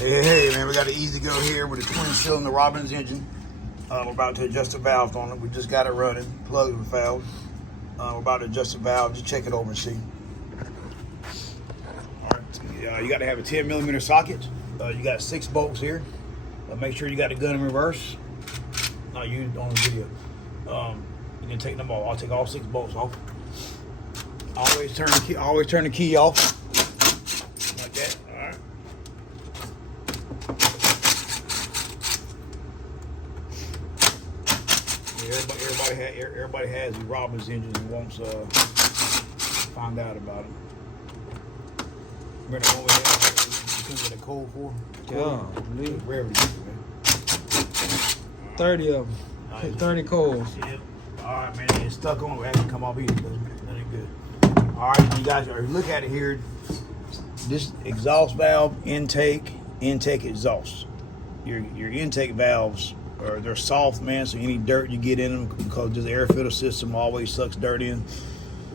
Hey, man, we got an Ezgo here with a twin-cylinder Robbins engine. We're about to adjust the valves on it. We just got it running, plugged with the valve. We're about to adjust the valve. Just check it over and see. All right, you got to have a 10mm socket. You got 6 bolts here. Make sure you got the gun in reverse. You on the video. You can take them all. I'll take all 6 bolts off. Always turn the key. Always turn the key off. Like that. All right. Yeah, everybody has the Robbins engines and wants to find out about it. Remember the one we had? You couldn't get a code for? Yeah, rarely get it, man. 30 of them. 30 coals. Yep. All right, man. It's stuck on. It hasn't come off either. That ain't good. All right, you guys look at it here. This exhaust valve, intake exhaust. Your intake valves they're soft, man. So any dirt you get in them, because this air filter system always sucks dirt in.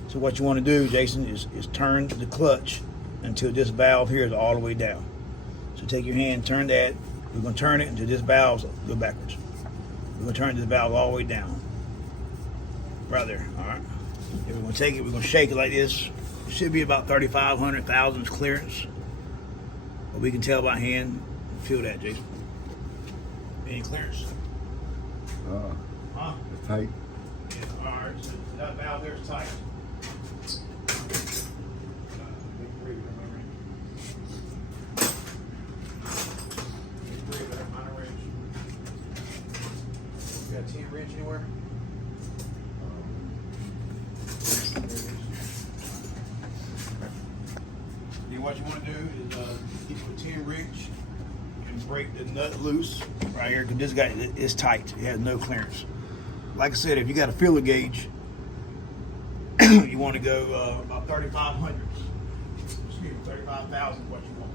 So what you want to do, Jason, is turn the clutch until this valve here is all the way down. So take your hand, turn that. We're gonna turn it until this valve go backwards. We're gonna turn this valve all the way down. Right there. All right. Then we're gonna take it. We're gonna shake it like this. It should be about 3,500 thousandths clearance. But we can tell by hand. Feel that, Jason. Any clearance? Huh? It's tight. Yeah. All right. So that valve there is tight. You got a 10 wrench anywhere? Then what you want to do is get you a 10 wrench and break the nut loose right here, because this guy is tight. It has no clearance. Like I said, if you got a feeler gauge, you want to go about 3,500. Excuse me, 35,000 what you want.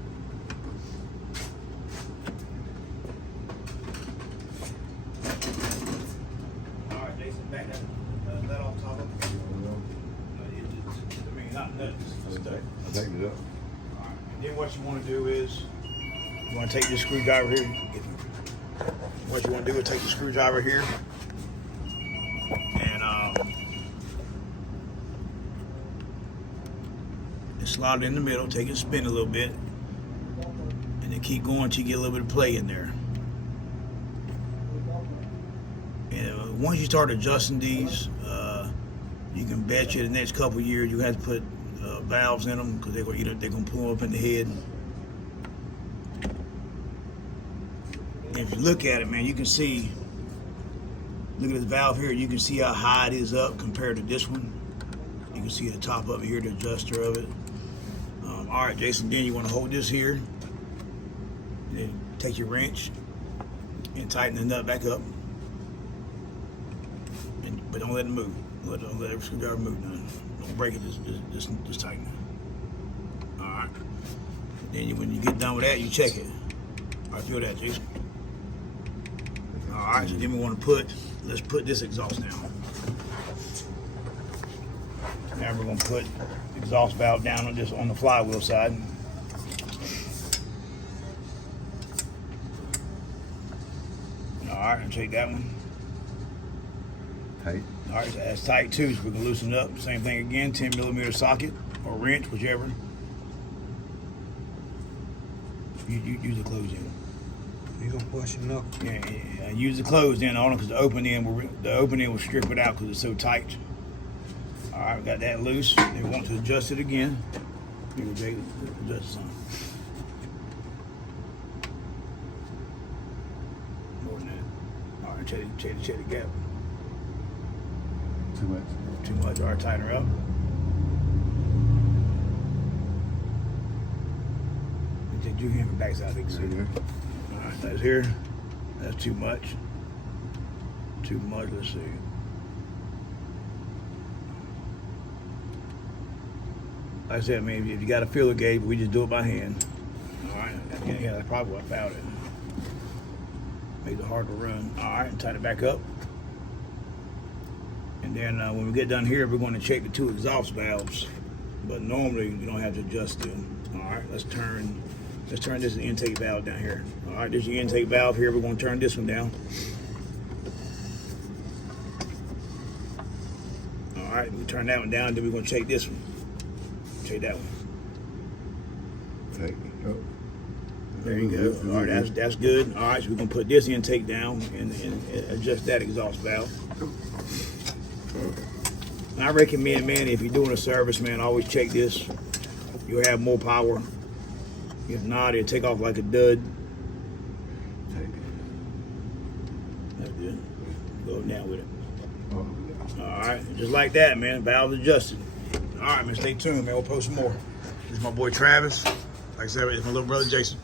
All right, Jason, back that nut off top of it. I mean, not nuts, just stuff. Tighten it up. All right, and then what you want to do is you want to take this screwdriver here. What you want to do is take the screwdriver here and slide it in the middle, take it, spin a little bit, and then keep going until you get a little bit of play in there. And once you start adjusting these, you can bet you the next couple of years you have to put valves in them, because they're going to pull them up in the head. And if you look at it, man, you can see. Look at this valve here. You can see how high it is up compared to this one. You can see the top up here, the adjuster of it. All right, Jason, then you want to hold this here. And then take your wrench and tighten the nut back up. But don't let it move. Don't let every screwdriver move. Don't break it. Just tighten it. All right. And then when you get done with that, you check it. I feel that, Jason. All right. So then we want to let's put this exhaust down. Now we're going to put the exhaust valve down on the flywheel side. All right, and take that one. Tight. All right, so that's tight too, so we can loosen it up. Same thing again, 10mm socket or wrench, whichever. You use the close end. You gonna push him up? Yeah, use the closed end on it, because the open end will strip it out because it's so tight. All right, we got that loose. Then we want to adjust it again. Here we go, adjust some. More than that. All right, check the gap. Too much. Too much. All right, tighten her up. Did you hear me backside? Right here. All right, that's here. That's too much. Too much. Let's see. Like I said, I mean, if you got a feeler gauge, we just do it by hand. All right. Yeah, that's probably what I found it. Made it hard to run. All right, and tighten it back up. And then when we get done here, we're going to check the 2 exhaust valves. But normally, you don't have to adjust them. All right, let's turn Let's turn this intake valve down here. All right, there's your intake valve here. We're going to turn this one down. All right, we turn that one down. Then we're going to check this one. Check that one. There you go. All right, that's good. All right, so we're going to put this intake down and adjust that exhaust valve. I recommend, man, if you're doing a service, man, always check this. You'll have more power. If not, it'll take off like a dud. That's good. Go down with it. All right, just like that, man. Valve adjusted. All right, man, stay tuned, man. We'll post some more. This is my boy Travis. Like I said, it's my little brother Jason.